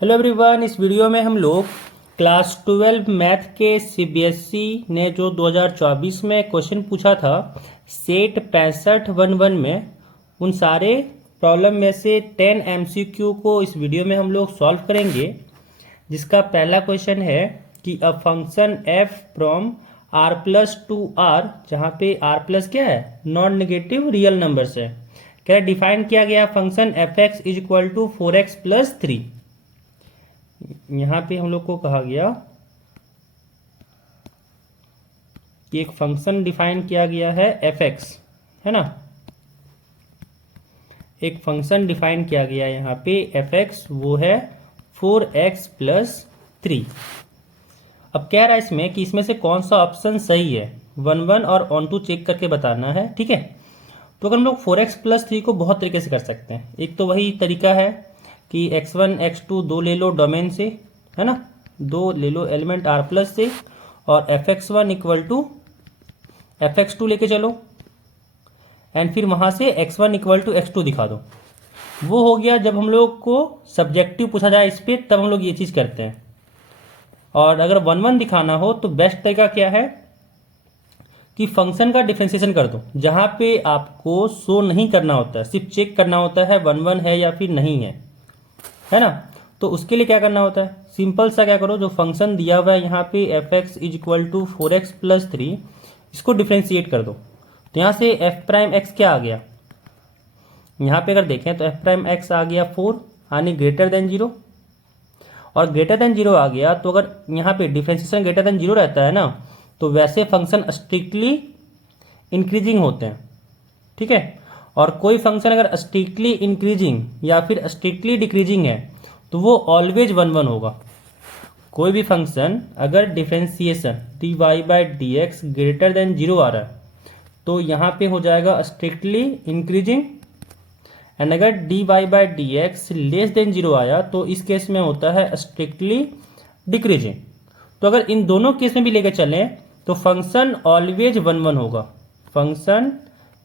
Hello everyone, इस video में हम लोग क्लास 12 मैथ के सीबीएसई ने जो 2024 में क्वेश्चन पूछा था सेट 6511 में उन सारे प्रॉब्लम में से 10 एमसीक्यू को इस वीडियो में हम लोग सॉल्व करेंगे। जिसका पहला क्वेश्चन है कि a function f from R plus to R, जहाँ पे आर प्लस क्या है, नॉन नेगेटिव रियल नंबर्स है, क्या डिफाइन किया गया function f x is equal to 4x plus 3। यहां पे हम लोग को कहा गया कि एक फंक्शन डिफाइन किया गया है एफ एक्स, है ना। एक फंक्शन डिफाइन किया गया है यहाँ पे एफ एक्स, वो है 4x प्लस 3। अब कह रहा है इसमें कि इसमें से कौन सा ऑप्शन सही है, 1 और ऑन टू चेक करके बताना है, ठीक है। तो अगर हम लोग 4x प्लस 3 को बहुत तरीके से कर सकते हैं। एक तो वही तरीका है कि x1 x2 दो ले लो डोमेन से, है ना, दो ले लो एलिमेंट r प्लस से, और fx1 इक्वल टू fx2 लेके चलो, एंड फिर वहां से x1 इक्वल टू x2 दिखा दो। वो हो गया जब हम लोग को सब्जेक्टिव पूछा जाए इस पर, तब हम लोग ये चीज़ करते हैं। और अगर 1 दिखाना हो तो बेस्ट तरीका क्या है कि फंक्शन का डिफरेंशिएशन कर दो, जहां पे आपको शो नहीं करना होता है, सिर्फ चेक करना होता है 1 है या फिर नहीं है ना। तो उसके लिए क्या करना होता है, सिंपल सा क्या करो, जो फंक्शन दिया हुआ है यहाँ पे f x is equal to 4x plus 3, इसको डिफ्रेंशिएट कर दो। तो यहाँ से एफ प्राइम एक्स क्या आ गया, यहाँ पे अगर देखें तो एफ प्राइम एक्स आ गया 4, यानी ग्रेटर देन 0, और ग्रेटर देन 0 आ गया। तो अगर यहाँ पे डिफ्रेंशिएशन ग्रेटर देन 0 रहता है ना, तो वैसे फंक्शन स्ट्रिक्टली इंक्रीजिंग होते हैं, ठीक है। और कोई फंक्शन अगर स्ट्रिक्टली इंक्रीजिंग या फिर स्ट्रिक्टली डिक्रीजिंग है तो वो ऑलवेज 1 होगा। कोई भी फंक्शन अगर differentiation dy by D x greater than 0 आ रहा है तो यहाँ पे हो जाएगा स्ट्रिक्टली इंक्रीजिंग, एंड अगर dy by D x less than 0 आया तो इस केस में होता है स्ट्रिक्टली डिक्रीजिंग। तो अगर इन दोनों केस में भी लेकर चलें तो फंक्शन ऑलवेज 1 होगा, फंक्शन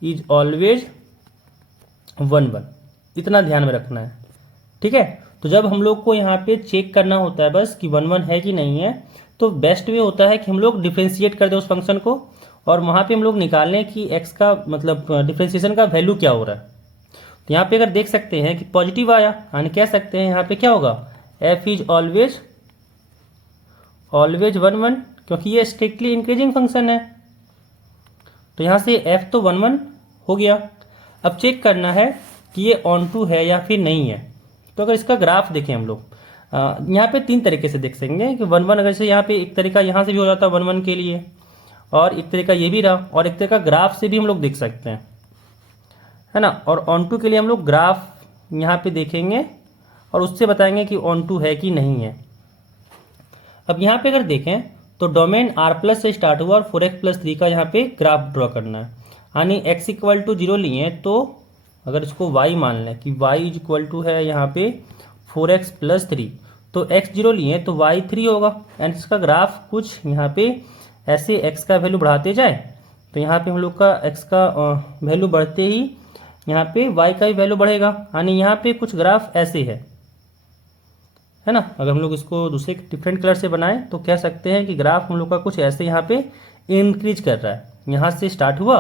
इज ऑलवेज 1, इतना ध्यान में रखना है, ठीक है। तो जब हम लोग को यहाँ पे चेक करना होता है बस कि 1 है कि नहीं है, तो बेस्ट वे होता है कि हम लोग डिफ्रेंशिएट कर दें उस फंक्शन को, और वहाँ पे हम लोग निकाल लें कि x का मतलब डिफ्रेंशिएशन का वैल्यू क्या हो रहा है। तो यहाँ पे अगर देख सकते हैं कि पॉजिटिव आया, यानी कह सकते हैं यहाँ पे क्या होगा, f इज ऑलवेज 1, क्योंकि ये स्ट्रिक्टली इंक्रीजिंग फंक्शन है। तो यहाँ से f तो 1 हो गया। अब चेक करना है कि ये ऑन टू है या फिर नहीं है। तो अगर इसका ग्राफ देखें हम लोग, यहाँ पे 3 तरीके से देख सकेंगे कि 1 अगर से यहाँ पे एक तरीका यहाँ से भी हो जाता है 1 के लिए, और एक तरीका ये भी रहा, और एक तरीका ग्राफ से भी हम लोग देख सकते हैं, है ना। और ऑन टू के लिए हम लोग ग्राफ यहाँ पे देखेंगे और उससे बताएंगे कि ऑन टू है कि नहीं है। अब यहाँ पे अगर देखें तो डोमेन आर प्लस से स्टार्ट हुआ और 4x प्लस 3 का यहाँ पे ग्राफ ड्रॉ करना है, यानी x इक्वल टू 0 लिए, तो अगर इसको y मान लें कि y इज इक्वल टू है यहाँ पे 4x प्लस 3, तो x 0 लिए तो y 3 होगा, एंड इसका ग्राफ कुछ यहाँ पे ऐसे x का वैल्यू बढ़ाते जाए, तो यहाँ पे हम लोग का x का वैल्यू बढ़ते ही यहाँ पे y का भी वैल्यू बढ़ेगा, यानी यहाँ पे कुछ ग्राफ ऐसे है ना। अगर हम लोग इसको दूसरे डिफरेंट कलर से बनाएं तो कह सकते हैं कि ग्राफ हम लोग का कुछ ऐसे यहाँ पे इंक्रीज कर रहा है, यहाँ से स्टार्ट हुआ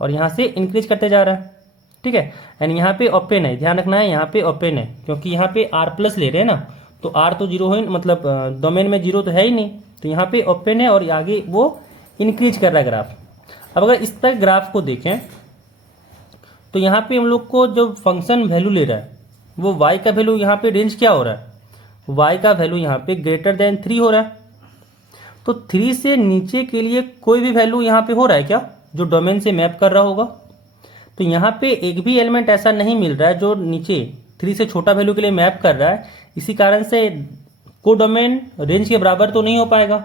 और यहाँ से इंक्रीज करते जा रहा है, ठीक है। एंड यहाँ पे ओपन है, ध्यान रखना है यहाँ पे ओपन है, क्योंकि यहाँ पे r प्लस ले रहे हैं ना, तो r तो 0 है, मतलब डोमेन में 0 तो है ही नहीं, तो यहाँ पे ओपन है और आगे वो इंक्रीज कर रहा है ग्राफ। अब अगर इस तरह ग्राफ को देखें तो यहाँ पे हम लोग को जो फंक्शन वैल्यू ले रहा है वो y का वैल्यू यहाँ पे रेंज क्या हो रहा है, y का वैल्यू यहाँ पे ग्रेटर देन 3 हो रहा है। तो 3 से नीचे के लिए कोई भी वैल्यू यहाँ पे हो रहा है क्या, जो डोमेन से मैप कर रहा होगा। तो यहाँ पे एक भी एलिमेंट ऐसा नहीं मिल रहा है जो नीचे 3 से छोटा वैल्यू के लिए मैप कर रहा है, इसी कारण से कोडोमेन रेंज के बराबर तो नहीं हो पाएगा।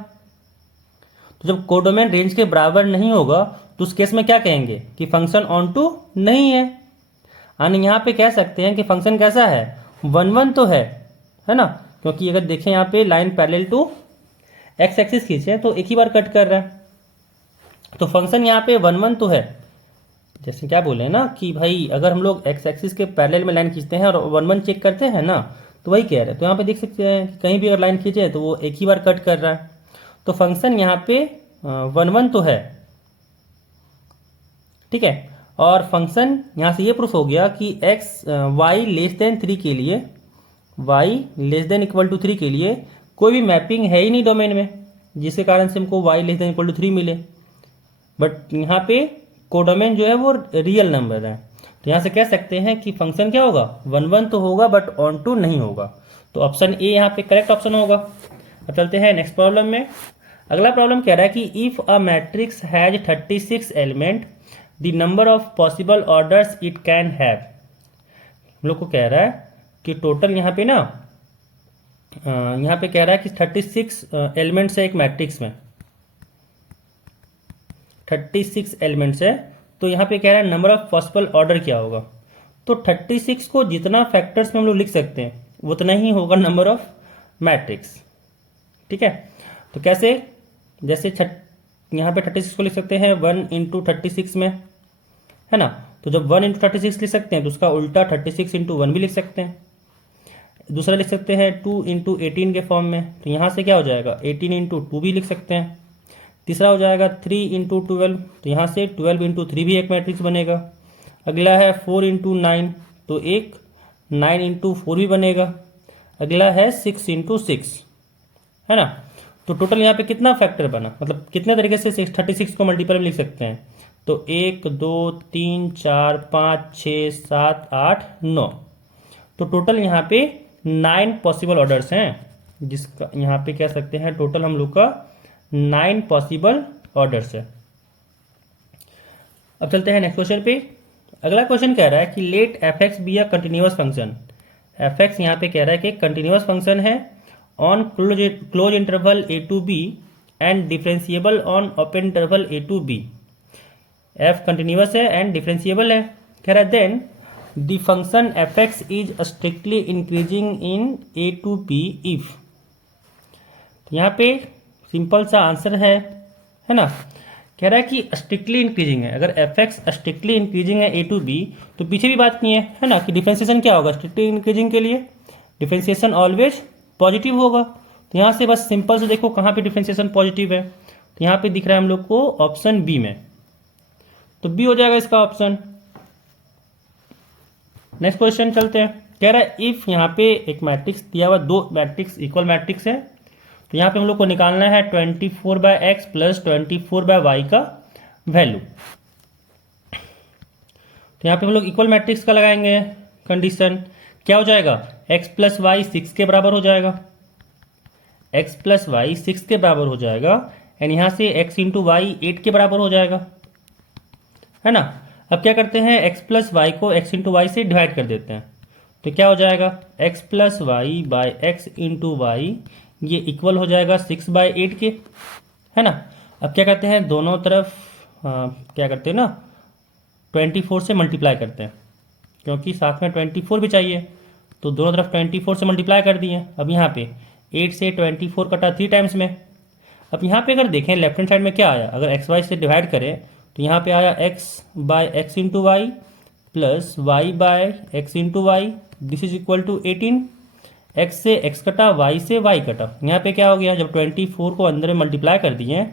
तो जब कोडोमेन रेंज के बराबर नहीं होगा तो उस केस में क्या कहेंगे कि फंक्शन ऑन टू नहीं है, यानी यहाँ पे कह सकते हैं कि फंक्शन कैसा है, 1 तो है ना, क्योंकि अगर देखें यहाँ पे line parallel to x axis खींचे तो एक ही बार कट कर रहा है, तो फंक्शन यहाँ पे 1 तो है। जैसे क्या बोले ना कि भाई अगर हम लोग एक्स एक्सिस के पैरेलल में लाइन खींचते हैं और 1 चेक करते हैं ना, तो वही कह रहे हैं। तो यहाँ पे देख सकते हैं कि कहीं भी अगर लाइन खींचे तो वो एक ही बार कट कर रहा है। तो फंक्शन यहाँ पे 1 1 तो है, ठीक है। और फंक्शन यहाँ से ये प्रूफ हो गया कि y लेस देन 3 के लिए, y less than equal to 3 के लिए कोई भी मैपिंग है ही नहीं डोमेन में, जिसके कारण से हमको y less than equal to 3 मिले। बट यहाँ पे कोडोमेन जो है वो रियल नंबर है, तो यहाँ से कह सकते हैं कि फंक्शन क्या होगा, 1 1 तो होगा बट ऑन टू नहीं होगा। तो ऑप्शन ए यहाँ पे करेक्ट ऑप्शन होगा। अब चलते हैं नेक्स्ट प्रॉब्लम में। अगला प्रॉब्लम कह रहा है कि if a matrix has 36 element the number of possible orders it can have. हम लोग को कह रहा है कि टोटल यहाँ पे ना यहाँ पे कह रहा है कि 36 एलिमेंट्स है एक मैट्रिक्स में, 36 एलिमेंट्स है। तो यहाँ पे कह रहा है नंबर ऑफ पॉसिबल ऑर्डर क्या होगा। तो 36 को जितना फैक्टर्स में हम लोग लिख सकते हैं उतना ही होगा नंबर ऑफ मैट्रिक्स, ठीक है। तो कैसे, जैसे यहाँ पे 36 को लिख सकते हैं 1 इंटू 36 में, है ना। तो जब 1 इंटू 36 लिख सकते हैं तो उसका उल्टा 36 इंटू 1 भी लिख सकते हैं। दूसरा लिख सकते हैं 2 इंटू 18 के फॉर्म में, तो यहाँ से क्या हो जाएगा 18 इंटू 2 भी लिख सकते हैं। तीसरा हो जाएगा 3 इंटू 12, तो यहाँ से 12 इंटू 3 भी एक मैट्रिक्स बनेगा। अगला है 4 इंटू 9, तो एक 9 इंटू 4 भी बनेगा। अगला है 6 इंटू 6, है ना। तो टोटल यहाँ पे कितना फैक्टर बना, मतलब कितने तरीके से 36 को मल्टीपल में लिख सकते हैं। तो 1 2 3 4 5 6 7 8 9, तो टोटल यहाँ पे 9 पॉसिबल ऑर्डर्स हैं, जिसका यहाँ पे कह सकते हैं टोटल हम लोग का 9 पॉसिबल ऑर्डर्स है। अब चलते हैं नेक्स्ट क्वेश्चन पे। अगला क्वेश्चन कह रहा है कि let f x be a continuous function. F x यहाँ पे कह रहा है कि कंटिन्यूअस फंक्शन है on closed interval a to b and differentiable on open interval a to B. F continuous है एंड डिफरेंशिएबल है। कह रहा है then the function f x is strictly increasing in a to b if. तो यहाँ पे simple सा answer है ना। कह रहा है कि स्ट्रिक्टली इंक्रीजिंग है। अगर एफ एक्स स्ट्रिक्टली इंक्रीजिंग है ए टू बी, तो पीछे भी बात की है ना कि डिफरेंशिएशन क्या होगा स्ट्रिक्टली इंक्रीजिंग के लिए, डिफरेंशिएशन ऑलवेज पॉजिटिव होगा। तो यहाँ से बस सिंपल से देखो कहाँ पे डिफरेंशिएशन पॉजिटिव है, तो यहाँ पे दिख रहा है हम लोग को ऑप्शन बी में, तो बी हो जाएगा इसका ऑप्शन। नेक्स्ट क्वेश्चन चलते हैं। कह रहा है इफ यहाँ पे एक मैट्रिक्स दिया हुआ, दो मैट्रिक्स इक्वल मैट्रिक्स है, तो यहाँ पे हम लोग को निकालना है 24/x प्लस 24/y का वैल्यू। तो यहाँ पे हम लोग इक्वल मैट्रिक्स का लगाएंगे कंडीशन, क्या हो जाएगा x प्लस वाई 6 के बराबर हो जाएगा, x प्लस वाई 6 के बराबर हो जाएगा, एंड यहाँ से x इंटू वाई 8 के बराबर हो जाएगा, है ना। अब क्या करते हैं x प्लस वाई को x इंटू वाई से डिवाइड कर देते हैं, तो क्या हो जाएगा x plus y by x into y, ये इक्वल हो जाएगा 6/8 के, है ना। अब क्या करते हैं दोनों तरफ क्या करते हैं ना 24 से मल्टीप्लाई करते हैं, क्योंकि साथ में 24 भी चाहिए, तो दोनों तरफ 24 से मल्टीप्लाई कर दिए। अब यहाँ पे 8 से 24 कटा 3 टाइम्स में। अब यहाँ पे अगर देखें लेफ्ट हैंड साइड में क्या आया, अगर एक्स वाई से डिवाइड करें तो यहाँ पे आया x by x into y plus y by x into y, this is equal to 18। x से x कटा, y से y कटा, यहाँ पे क्या हो गया जब 24 को अंदर में मल्टीप्लाई कर दिए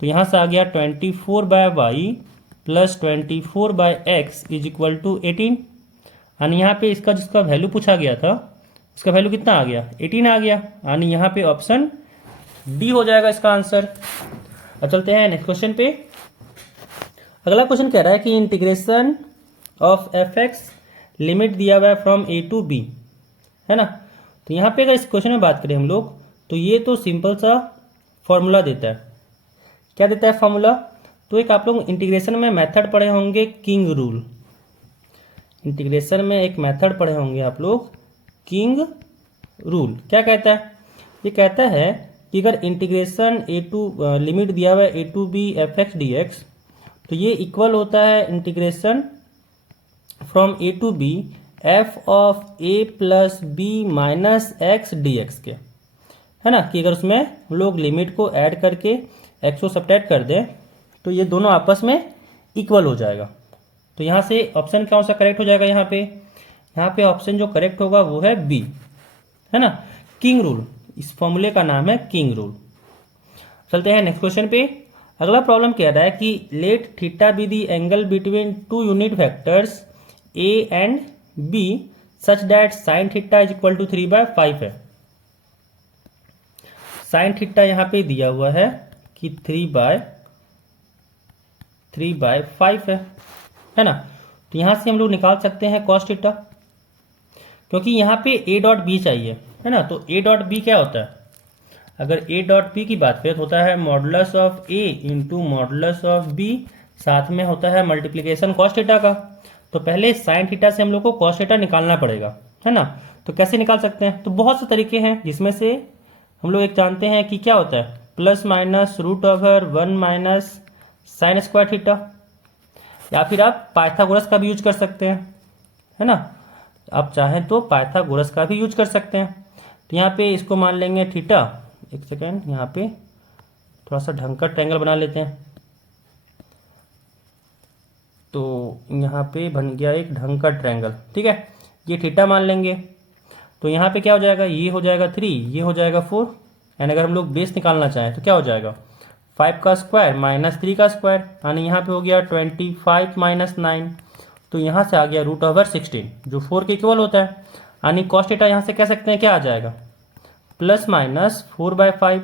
तो यहाँ से आ गया 24/y plus 24/x is equal to 18। यानी यहाँ पे इसका जिसका वैल्यू पूछा गया था इसका वैल्यू कितना आ गया 18 आ गया, यानी यहाँ पे ऑप्शन डी हो जाएगा इसका आंसर। अब चलते हैं नेक्स्ट क्वेश्चन पे। अगला क्वेश्चन कह रहा है कि integration of F x limit दिया हुआ है फ्रॉम ए टू बी, है ना। तो यहाँ पे अगर इस क्वेश्चन में बात करें हम लोग, तो ये तो सिंपल सा फॉर्मूला देता है। क्या देता है फॉर्मूला, तो एक आप लोग इंटीग्रेशन में मेथड पढ़े होंगे किंग रूल। इंटीग्रेशन में एक मेथड पढ़े होंगे आप लोग किंग रूल। क्या कहता है, ये कहता है कि अगर इंटीग्रेशन ए टू लिमिट दिया हुआ है A to B F x D x, तो ये इक्वल होता है integration from A to B F of A plus B minus x D x के, है ना। कि अगर उसमें हम लोग लिमिट को ऐड करके एक्स को सब्ट्रैक्ट कर दें तो ये दोनों आपस में इक्वल हो जाएगा। तो यहाँ से ऑप्शन कौन सा करेक्ट हो जाएगा, यहाँ पे ऑप्शन जो करेक्ट होगा वो है बी, है ना, किंग रूल, इस फॉर्मूले का नाम है किंग रूल। चलते हैं नेक्स्ट क्वेश्चन पे। अगला प्रॉब्लम कह रहा है कि let theta be the angle between two unit vectors a and b such that sine theta is equal to 3/5 है। साइन थीटा यहाँ पे दिया हुआ है कि 3/5 है ना। तो यहाँ से हम लोग निकाल सकते हैं कॉस थीटा, क्योंकि यहाँ पे ए डॉट बी चाहिए, है ना। तो ए डॉट बी क्या होता है, अगर ए डॉट बी की बात करें तो होता है modulus of a into modulus of b, साथ में होता है मल्टीप्लिकेशन कॉस थीटा का। तो पहले साइन थीटा से हम लोग को कॉस थीटा निकालना पड़ेगा, है ना। तो कैसे निकाल सकते हैं, तो बहुत से तरीके हैं, जिसमें से हम लोग एक जानते हैं कि क्या होता है plus minus root over 1 minus sine square theta, या फिर आप पाइथागोरस का भी यूज कर सकते हैं, है ना। आप चाहें तो पाइथागोरस का भी यूज कर सकते हैं। तो यहाँ पे इसको मान लेंगे थीटा, एक सेकेंड, यहाँ पे थोड़ा सा ढंग का ट्रायंगल बना लेते हैं। तो यहाँ पे बन गया एक ढंग का ट्रायंगल, ठीक है। ये थीटा मान लेंगे, तो यहाँ पे क्या हो जाएगा, ये हो जाएगा 3, ये हो जाएगा 4, यानी अगर हम लोग बेस निकालना चाहें तो क्या हो जाएगा 5 का स्क्वायर माइनस 3 का स्क्वायर, यानी यहाँ पे हो गया 25 माइनस 9, तो यहाँ से आ गया रूट ओवर 16 जो 4 के इक्वल होता है। यानी कॉस थीटा यहाँ से कह सकते हैं क्या आ जाएगा प्लस माइनस 4/5,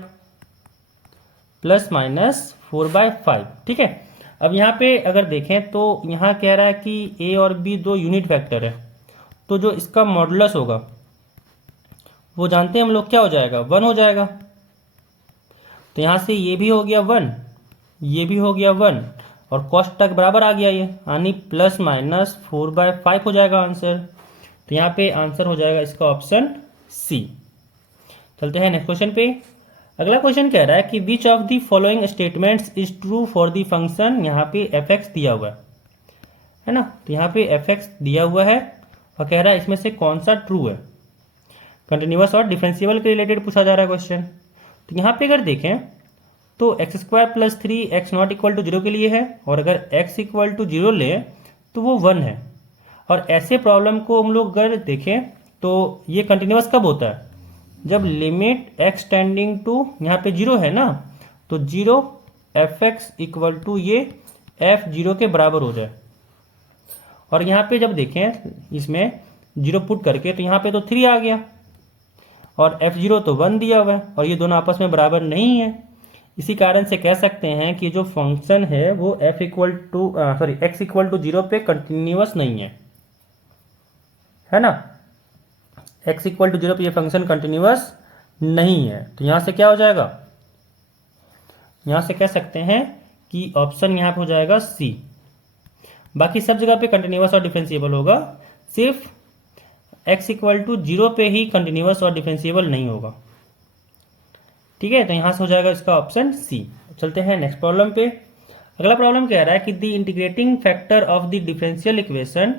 प्लस माइनस 4/5, ठीक है। अब यहाँ पे अगर देखें तो यहाँ कह रहा है कि ए और बी दो यूनिट वेक्टर है, तो जो इसका मॉडुलस होगा वो जानते हैं हम लोग क्या हो जाएगा 1 हो जाएगा। तो यहाँ से ये भी हो गया 1, ये भी हो गया 1, और कॉस तक बराबर आ गया ये, यानी प्लस माइनस 4/5 हो जाएगा आंसर। तो यहाँ पे आंसर हो जाएगा इसका ऑप्शन सी। चलते हैं नेक्स्ट क्वेश्चन पे। अगला क्वेश्चन कह रहा है कि which of the following statements is true for the function, यहाँ पे एफ एक्स दिया हुआ है ना। तो यहाँ पे एफ एक्स दिया हुआ है और कह रहा है इसमें से कौन सा ट्रू है। कंटिन्यूअस और डिफरेंशिएबल के रिलेटेड पूछा जा रहा है क्वेश्चन। तो यहाँ पे अगर देखें तो x² + 3 x not equal to 0 के लिए है, और अगर x इक्वल टू 0 ले तो वो 1 है। और ऐसे प्रॉब्लम को हम लोग अगर देखें तो ये कंटिन्यूअस कब होता है, जब लिमिट x टेंडिंग टू यहाँ पे 0 है ना, तो 0 f(x) इक्वल टू ये f 0 के बराबर हो जाए। और यहाँ पे जब देखें इसमें 0 पुट करके तो यहाँ पे तो 3 आ गया, और f0 तो 1 दिया हुआ है, और ये दोनों आपस में बराबर नहीं है। इसी कारण से कह सकते हैं कि जो फंक्शन है वो x इक्वल टू 0 पे कंटिन्यूअस नहीं है ना। x इक्वल टू 0 पे ये फंक्शन कंटिन्यूअस नहीं है। तो यहाँ से क्या हो जाएगा, यहाँ से कह सकते हैं कि ऑप्शन यहाँ पे हो जाएगा सी। बाकी सब जगह पे कंटिन्यूअस और डिफरेंशिएबल होगा, सिर्फ x इक्वल टू 0 पे ही कंटिन्यूअस और डिफरेंशिएबल नहीं होगा, ठीक है। तो यहाँ से हो जाएगा इसका ऑप्शन सी। चलते हैं नेक्स्ट प्रॉब्लम पे। अगला प्रॉब्लम कह रहा है कि the integrating factor of the differential equation,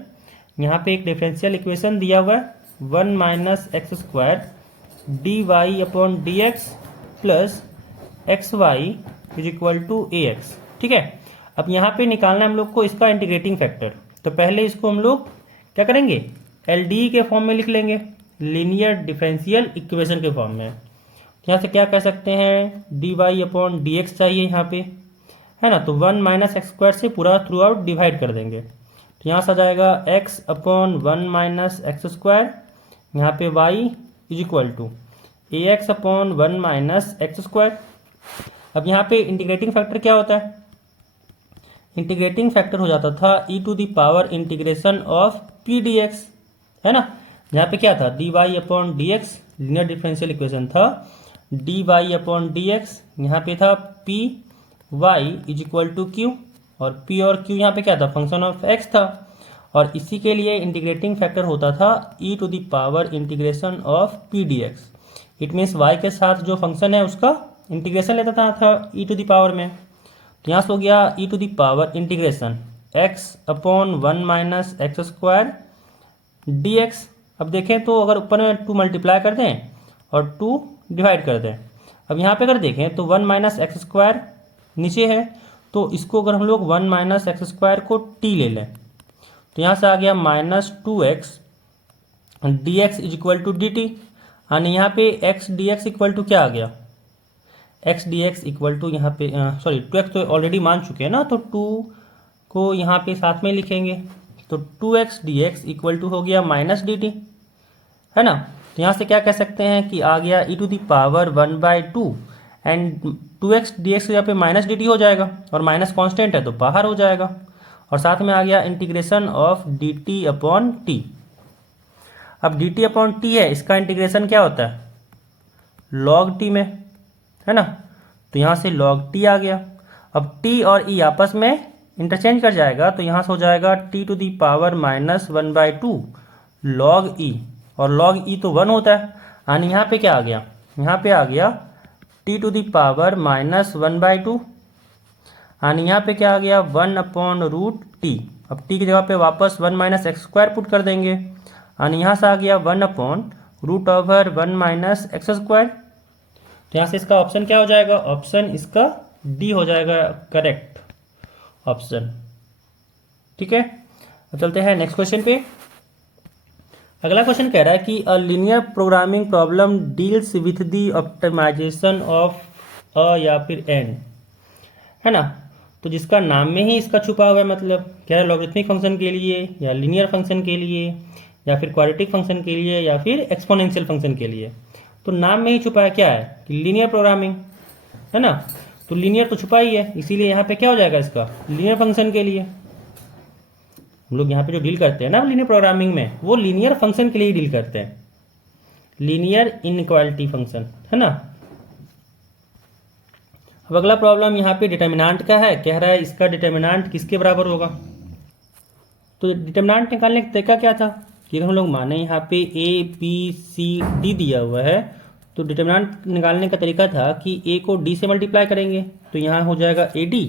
यहाँ पे एक डिफरेंशियल इक्वेशन दिया हुआ है 1 minus x² dy/dx plus xy is equal to ax, ठीक है। अब यहाँ पे निकालना है हम लोग को इसका इंटीग्रेटिंग फैक्टर। तो पहले इसको हम लोग क्या करेंगे LDE के फॉर्म में लिख लेंगे, लीनियर डिफरेंशियल इक्वेशन के फॉर्म में। यहाँ से क्या कह सकते हैं dy/dx चाहिए यहाँ पे, है ना। तो 1 माइनस x² से पूरा थ्रू आउट डिवाइड कर देंगे। तो यहाँ से आ जाएगा x/1 माइनस x², यहाँ पे y is equal to ax/1 minus x²। अब यहाँ पे इंटीग्रेटिंग फैक्टर क्या होता है, इंटीग्रेटिंग फैक्टर हो जाता था e⁻ integration of p dx, है ना। यहाँ पे क्या था dy/dx, लीनियर डिफरेंशियल इक्वेशन था dy/dx, यहाँ पे था p y is equal to q, और p और q यहाँ पे क्या था फंक्शन ऑफ x था, और इसी के लिए इंटीग्रेटिंग फैक्टर होता था e⁻ integration of p dx। It means y के साथ जो फंक्शन है उसका इंटीग्रेशन लेता था e⁻ में। तो यहाँ से हो गया e⁻ integration x/1 minus x² dx। अब देखें तो अगर ऊपर में 2 मल्टीप्लाई कर दें और 2 डिवाइड कर दें। अब यहाँ पे अगर देखें तो 1 माइनस x² नीचे है, तो इसको अगर हम लोग 1 माइनस x² को t ले लें तो यहाँ से आ गया -2x dx is equal to dt। यानी यहाँ पे x D x equal to क्या आ गया, x D x equal to यहाँ पे सॉरी 2x तो ऑलरेडी मान चुके हैं ना, तो 2 को यहाँ पे साथ में लिखेंगे, तो 2x d x equal to हो गया माइनस डी टी, है ना। तो यहाँ से क्या कह सकते हैं कि आ गया e to the power 1/2 and 2x d x यहाँ पे माइनस डी टी हो जाएगा, और माइनस कॉन्स्टेंट है तो बाहर हो जाएगा, और साथ में आ गया integration of D T upon T. अब डी टी अपॉन टी है, इसका इंटीग्रेशन क्या होता है, लॉग टी में, है ना। तो यहाँ से लॉग टी आ गया। अब टी और ई आपस में इंटरचेंज कर जाएगा, तो यहाँ से हो जाएगा T to the power -1/2 log E, और लॉग ई तो 1 होता है, यानी यहाँ पे क्या आ गया, यहाँ पे आ गया टी टू दी पावर -1/2, यानी यहाँ पे क्या आ गया 1/√t। अब टी की जगह पे वापस 1 - x² पुट कर देंगे, यानी यहाँ से आ गया 1/√1 - x²। तो यहाँ से इसका ऑप्शन क्या हो जाएगा, ऑप्शन इसका डी हो जाएगा करेक्ट ऑप्शन। ठीक है, अब चलते हैं नेक्स्ट क्वेश्चन पे। अगला क्वेश्चन कह रहा है कि a linear programming problem deals with the optimisation of a या फिर एन, है ना। तो जिसका नाम में ही इसका छुपा हुआ है, मतलब क्या है, लॉगरिथमिक फंक्शन के लिए या लीनियर फंक्शन के लिए या फिर क्वाड्रेटिक फंक्शन के लिए या फिर एक्सपोनेंशियल फंक्शन के लिए। तो नाम में ही छुपा है क्या है कि लीनियर प्रोग्रामिंग, है ना। तो लीनियर तो छुपा ही है, इसीलिए यहाँ पे क्या हो जाएगा इसका लीनियर फंक्शन के लिए। हम लोग यहाँ पे जो डील करते हैं ना लीनियर प्रोग्रामिंग में, वो लीनियर फंक्शन के लिए डील करते हैं, लीनियर इनइक्वालिटी फंक्शन, है ना। अब अगला प्रॉब्लम यहाँ पे डिटर्मिनेंट का है, कह रहा है इसका डिटर्मिनेंट किसके बराबर होगा। तो डिटर्मिनेंट निकालने का तरीका क्या था कि अगर हम लोग माने यहाँ पे ए बी सी डी दिया हुआ है, तो डिटर्मिनेंट निकालने का तरीका था कि ए को डी से मल्टीप्लाई करेंगे, तो यहाँ हो जाएगा ए डी,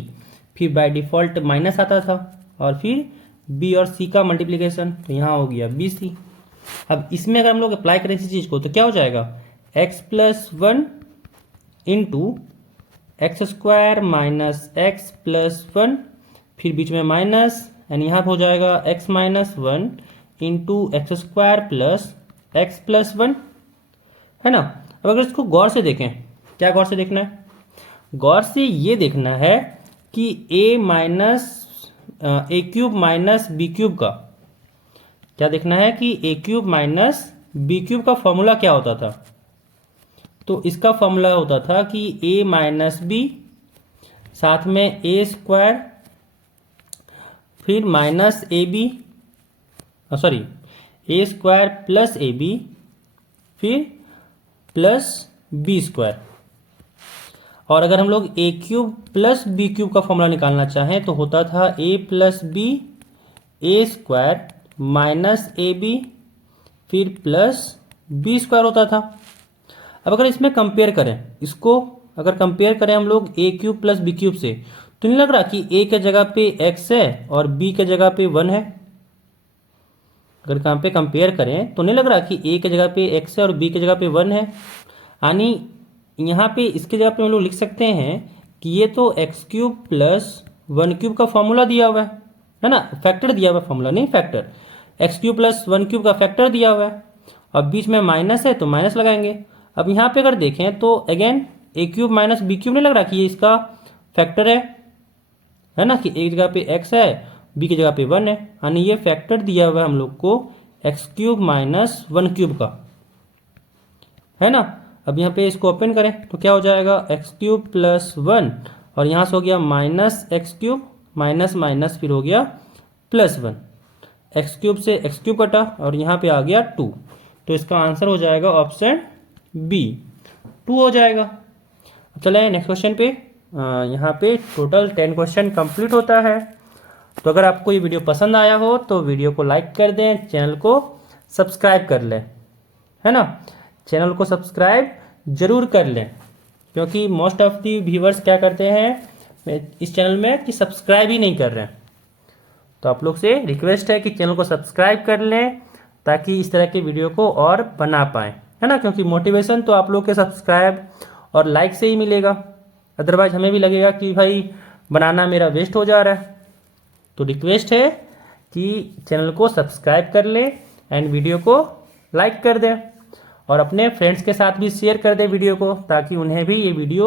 फिर बाय डिफ़ॉल्ट माइनस आता था, और फिर बी और सी का मल्टीप्लिकेशन, तो यहाँ हो गया बी सी। अब इसमें अगर हम लोग अप्लाई करें इसी चीज़ को, तो क्या हो जाएगा x+1 into x² minus x+1, फिर बीच में माइनस, एंड यहाँ हो जाएगा x-1 into x² plus x+1, है ना। अब अगर इसको गौर से देखें, क्या गौर से देखना है, गौर से ये देखना है कि a³ माइनस b³ का क्या देखना है कि a³ माइनस b³ का फॉर्मूला क्या होता था। तो इसका फॉर्मूला होता था कि a माइनस बी, साथ में a², फिर minus a b, sorry a² plus a b, फिर प्लस b²। और अगर हम लोग a³ प्लस b³ का फॉर्मूला निकालना चाहें तो होता था a plus b, a² minus a b, फिर प्लस b² होता था। अब अगर इसमें कंपेयर करें, इसको अगर कंपेयर करें हम लोग a³ प्लस b³ से, तो नहीं लग रहा कि a के जगह पे x है और b के जगह पे 1 है। अगर यहाँ पे कंपेयर करें तो नहीं लग रहा कि a के जगह पे x है और b के जगह पे 1 है, यानी यहाँ पे इसके जगह पे हम लोग लिख सकते हैं कि ये तो x³ प्लस 1³ का फॉर्मूला दिया हुआ है ना, फैक्टर दिया हुआ है, फॉर्मूला नहीं फैक्टर, x³ प्लस 1³ का फैक्टर दिया हुआ है, और बीच में माइनस है तो माइनस लगाएंगे। अब यहाँ पे अगर देखें तो अगेन a³ माइनस b³ नहीं लग रहा कि ये इसका फैक्टर है ना, कि एक जगह पे x है, b की जगह पे 1 है, यानी ये फैक्टर दिया हुआ है हम लोग को x³ माइनस 1³ का, है ना। अब यहाँ पे इसको ओपन करें तो क्या हो जाएगा x³ प्लस 1, और यहाँ से हो गया माइनस x³ माइनस माइनस, फिर हो गया प्लस 1, x³ से x³ कटा और यहाँ पे आ गया 2, तो इसका आंसर हो जाएगा ऑप्शन बी 2 हो जाएगा। अब चले नेक्स्ट क्वेश्चन पे। यहाँ पे टोटल 10 क्वेश्चन कंप्लीट होता है। तो अगर आपको ये वीडियो पसंद आया हो तो वीडियो को लाइक कर दें, चैनल को सब्सक्राइब कर लें, है ना। चैनल को सब्सक्राइब जरूर कर लें, क्योंकि मोस्ट ऑफ दी व्यूअर्स क्या करते हैं इस चैनल में कि सब्सक्राइब ही नहीं कर रहे हैं। तो आप लोग से रिक्वेस्ट है कि चैनल को सब्सक्राइब कर लें, ताकि इस तरह के वीडियो को और बना पाएँ, है ना। क्योंकि मोटिवेशन तो आप लोग के सब्सक्राइब और लाइक से ही मिलेगा, अदरवाइज हमें भी लगेगा कि भाई बनाना मेरा वेस्ट हो जा रहा है। तो रिक्वेस्ट है कि चैनल को सब्सक्राइब कर लें एंड वीडियो को लाइक कर दें। और अपने फ्रेंड्स के साथ भी शेयर कर दे वीडियो को, ताकि उन्हें भी ये वीडियो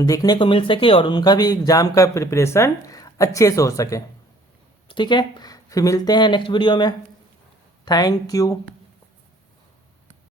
देखने को मिल सके और उनका भी एग्जाम का प्रिपरेशन अच्छे से हो सके। ठीक है, फिर मिलते हैं नेक्स्ट वीडियो में। Thank you.